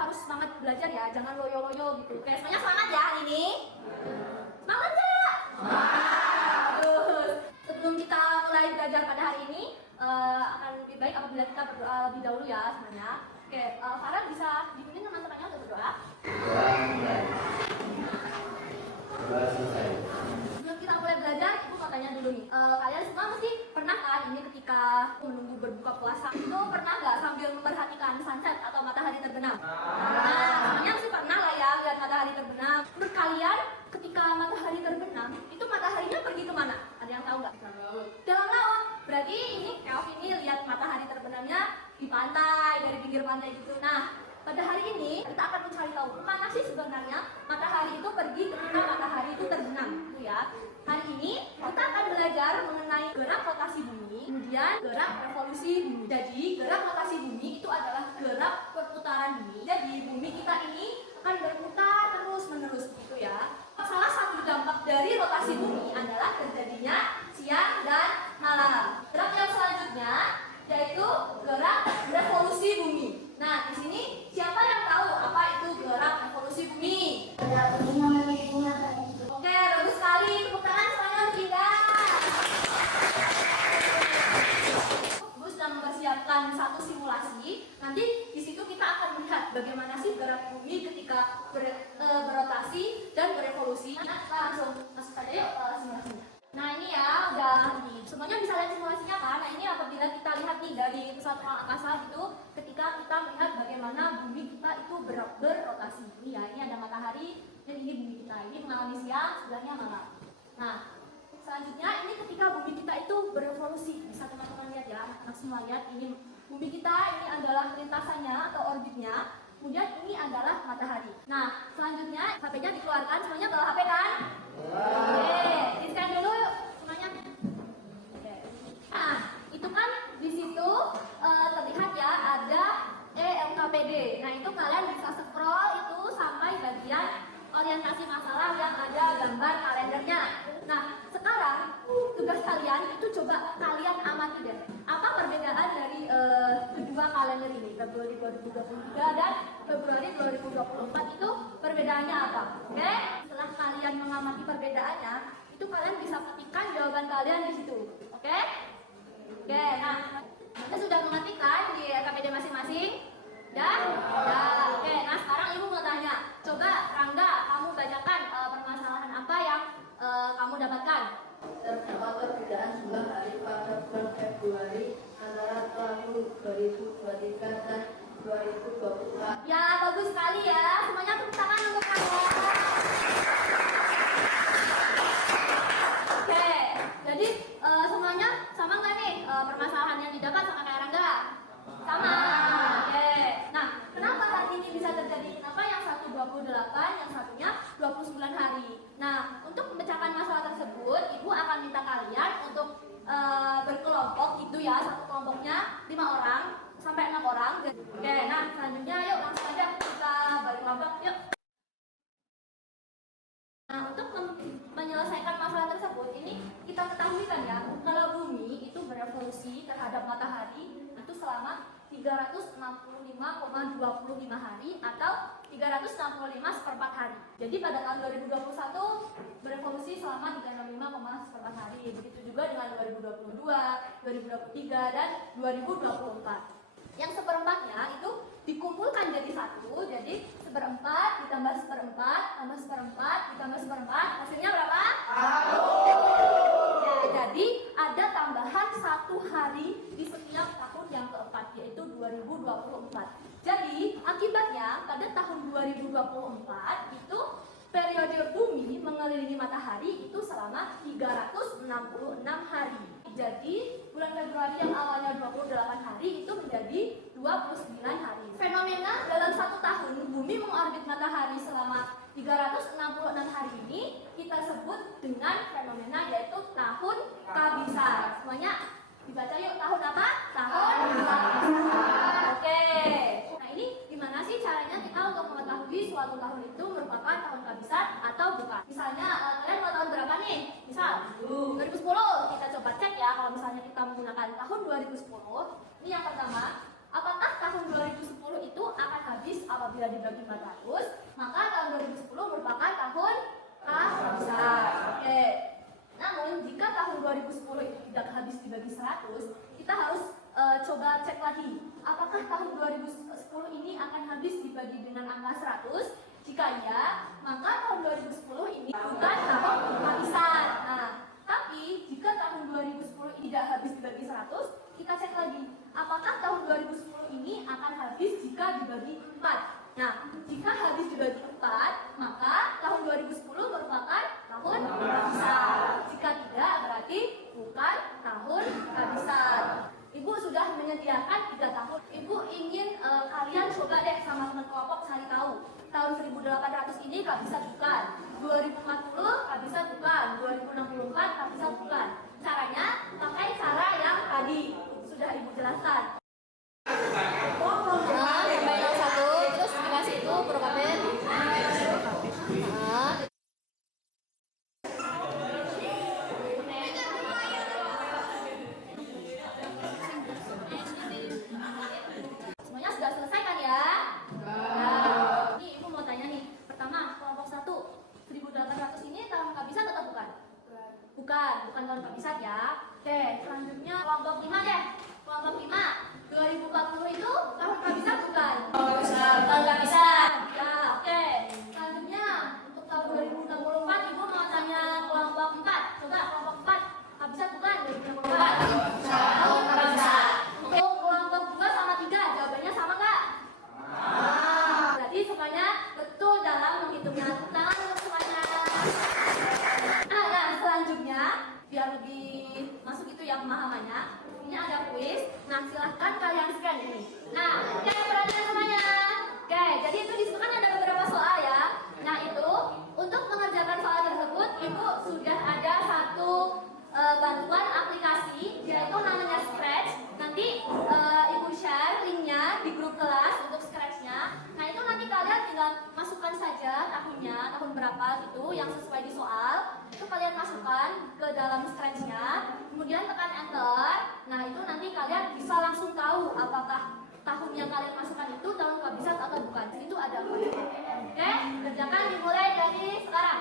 harus semangat belajar ya, jangan loyo-loyo gitu. Oke, semuanya semangat ya hari ini. Semangat nggak? Terus sebelum kita mulai belajar pada hari ini, akan lebih baik apabila kita berdoa lebih dahulu ya semuanya. Oke, Farah bisa dipimpin teman-temannya untuk berdoa. Doa selesai. Sebelum kita mulai belajar, Ibu mau tanya dulu nih. Kalian semua mesti pernah kan ini ketika menunggu berbuka puasa itu pernah nggak sambil memperhatikan sunset atau matahari terbenam? Nah, semuanya mesti pernah lah ya lihat matahari terbenam. Menurut kalian ketika matahari terbenam itu mataharinya pergi kemana? Ada yang tahu nggak? Dalam laut. Berarti ini Kelvin ini lihat matahari terbenamnya di pantai, dari pinggir pantai gitu. Nah, pada hari ini kita akan mencari tahu kemana sih sebenarnya matahari itu pergi ketika matahari itu terbenam, gitu ya. Hari ini kita akan belajar mengenai gerak rotasi bumi, kemudian gerak revolusi bumi. Jadi gerak rotasi bumi itu adalah gerak perputaran bumi. Jadi bumi kita ini akan berputar terus menerus, gitu ya. Salah satu dampak dari rotasi bumi adalah terjadinya siang dan malam. Gerak yang selanjutnya yaitu gerak revolusi bumi. Nah, di sini siapa yang tahu apa itu gerak revolusi bumi? Oke, bagus sekali. Tepuk tangan semuanya untuk Indah. Ibu sedang mempersiapkan satu simulasi. Nanti di situ kita akan melihat bagaimana sih gerak bumi ketika berotasi dan berevolusi. Nah, kita langsung masuk saja yuk simulasinya. Nah ini ya udah semuanya bisa lihat simulasinya kan. Nah ini apabila kita lihat nih dari pesawat angkasa gitu, ketika kita melihat bagaimana bumi kita itu berotasi. Ini ya, ini ada matahari dan ini bumi kita. Ini mengalami siang, sebelahnya malam. Nah selanjutnya ini ketika bumi kita itu berevolusi. Bisa teman-teman lihat ya, anak semua lihat ini bumi kita ini adalah lintasannya atau orbitnya. Kemudian ini adalah matahari. Nah, selanjutnya HP-nya dikeluarkan, semuanya bawa HP kan? Oke, di-scan dulu yuk semuanya. Oke. Nah, itu kan di situ terlihat ya ada ELKPD. Nah, itu kalian bisa scroll itu sampai bagian orientasi masalah yang ada gambar kalendernya. Nah, sekarang tugas kalian itu coba kalian amati deh. Apa perbedaan dari kedua kalender ini, Februari 2023 dan Februari 2024 itu perbedaannya apa? Oke? Setelah kalian mengamati perbedaannya, itu kalian bisa ketikkan jawaban kalian di situ. Oke? Oke, nah kita sudah mengetikkan di KPD masing-masing. Dan? Oke, nah sekarang Ibu mau tanya. Coba Rangga, kamu bacakan permasalahan apa yang kamu dapatkan? Terdapat perbedaan jumlah hari pada bulan Februari antara tahun 2023 dan 2024. Ya, bagus sekali ya. Semuanya tepuk tangan untuk kamu. Oke, jadi semuanya sama nggak nih permasalahan yang didapat sama kayak Rangga? Sama. Oke. Nah, kenapa hal ini bisa terjadi? Kenapa yang satu 28, yang satunya 29 hari? Nah, untuk memecahkan masalah tersebut, Ibu akan minta kalian untuk berkelompok gitu ya. Satu kelompoknya 5 orang sampai 6 orang. Oke, nah selanjutnya yuk langsung aja kita berkelompok yuk. Nah, untuk menyelesaikan masalah tersebut ini kita ketahui kan ya, kalau bumi itu berevolusi terhadap matahari itu selama 365,25 hari atau 365 seperempat hari. Jadi pada tahun 2021 berevolusi selama 365,14 hari. Begitu juga dengan 2022, 2023 dan 2024. Yang seperempatnya itu dikumpulkan jadi satu, jadi seperempat ditambah seperempat tambah seperempat ditambah seperempat, hasilnya berapa? 1. Ya, jadi ada tambahan 1 hari di setiap tahun yang keempat, yaitu 2024. Jadi akibatnya pada tahun 2024 itu periode bumi mengelilingi matahari itu selama 366 hari. Jadi bulan Februari yang awalnya 28 hari itu menjadi 29 hari. Fenomena dalam 1 tahun bumi mengorbit matahari selama 366 hari ini kita sebut dengan fenomena yaitu tahun kabisat. Semuanya dibaca yuk, tahun apa? Tahun kabisat. Oke. Nah ini gimana sih caranya kita untuk mengetahui suatu tahun itu merupakan tahun kabisat atau bukan? Misalnya kalian mau tahun berapa nih? Misal 2010, kita coba cek ya kalau misalnya kita menggunakan tahun 2010. Ini yang pertama, apakah tahun 2010 itu akan habis apabila apabila dibagi 400, maka tahun 2010 merupakan tahun kehabisan. Oke. Namun jika tahun 2010 itu tidak habis dibagi 100, kita harus coba cek lagi, apakah tahun 2010 ini akan habis dibagi dengan angka 100? Jika iya, maka tahun 2010 ini bukan tahun kehabisan. Nah, tapi jika tahun 2010 ini tidak habis dibagi 100, kita cek lagi, apakah tahun 2010 ini akan habis jika dibagi 4? Nah, jika habis dibagi 4, maka tahun 2010 merupakan tahun kehabisan. Jika tidak, berarti bukan tahun kehabisan. Ibu sudah menyediakan 3 tahun. Ibu ingin kalian coba deh sama teman kelompok cari tahu. Tahun 1800 ini kehabisan bukan. 2040 kehabisan bukan. 2064 kehabisan bukan. Caranya pakai cara yang tadi sudah Ibu jelaskan. Sampai 01 terus dikasih itu prokapit. Semuanya sudah selesai kan ya? Nah, ini Ibu mau tanya nih. Pertama, kelompok 1, 1800 ini tahun kehabisan atau bukan? Bukan tahun kehabisan ya. Oke, selanjutnya kelompok 5 deh. Kelompok 5, 2040 itu tahun kehabisan bukan? Tahun kehabisan. Ya, oke. Selanjutnya untuk tahun 2064 Ibu mau tanya kelompok 4. Coba kelompok 4 kehabisan bukan? 2064. Tahun kehabisan. Untuk kelompok 2 sama 3 jawabannya sama nggak? Berarti semuanya betul dalam menghitungnya. Tangan untuk semuanya. Nah, selanjutnya biar lebih masuk itu ya pemahamannya. Ini ada kuis. Nah, silahkan kalian scan ini. Nah, oke, perhatikan semuanya. Oke, jadi itu di situ kan ada beberapa soal ya. Nah, itu untuk mengerjakan soal tersebut, Ibu sudah ada satu bantuan aplikasi, yaitu namanya Scratch. Nanti Ibu share linknya di grup kelas untuk Scratch-nya. Nah, itu nanti kalian tinggal masukkan saja tahunnya, tahun berapa gitu yang sesuai di soal. Itu kalian masukkan ke dalam Scratch-nya, kemudian tekan enter. Nah, itu nanti kalian bisa langsung tahu apakah tahun yang kalian masukkan itu tahun kehabisan atau bukan. Itu ada apa? Oke, kerjakan dimulai dari sekarang.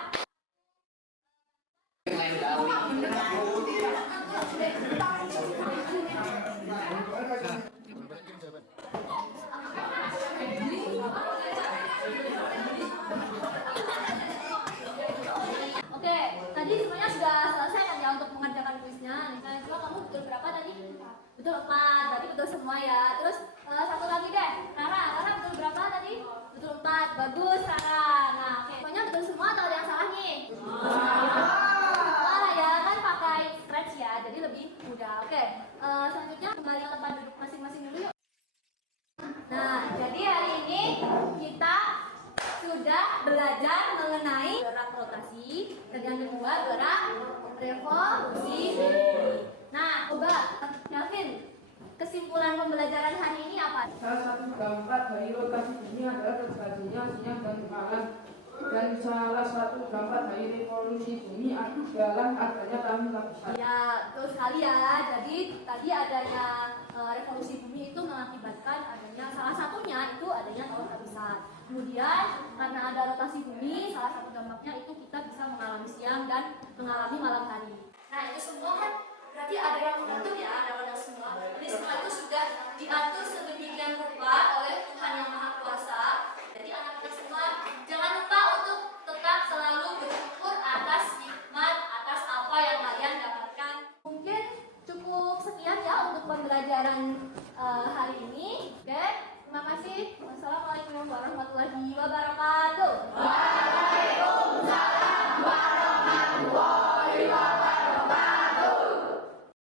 Oke, tadi semuanya sudah selesai kan ya untuk mengerjakan kuisnya. Nah, coba kamu betul berapa tadi? Betul 4, berarti betul semua ya. Terus satu lagi deh, Rara betul berapa tadi? Betul 4, bagus Rara. Nah, oke, pokoknya betul semua atau ada yang salah nih? Salah ya, kan pakai Scratch ya, jadi lebih mudah. Oke, selanjutnya kembali ke tempat duduk masing-masing dulu yuk. Nah, jadi hari ini kita sudah belajar mengenai gerak rotasi dan yang kedua gerak revolusi. Nah, coba Melvin, kesimpulan pembelajaran hari ini apa? Salah satu dampak dari rotasi bumi adalah terjadinya siang dan malam, dan salah satu dampak dari revolusi bumi adalah adanya tahun kehabisan. Ya, betul sekali ya. Jadi tadi adanya revolusi bumi itu mengakibatkan adanya salah satunya itu adanya tahun kehabisan. Kemudian karena ada rotasi bumi, salah satu dampaknya itu kita bisa mengalami siang dan mengalami malam hari. Nah, itu semua kan berarti ada yang mengatur ya, ada semua. Ini semua itu sudah diatur sedemikian rupa oleh Tuhan yang Maha Kuasa. Jadi anak-anak semua jangan lupa untuk tetap selalu bersyukur atas nikmat, atas apa yang kalian dapatkan. Mungkin cukup sekian ya untuk pembelajaran hari ini. Oke, terima kasih. Wassalamualaikum warahmatullahi wabarakatuh.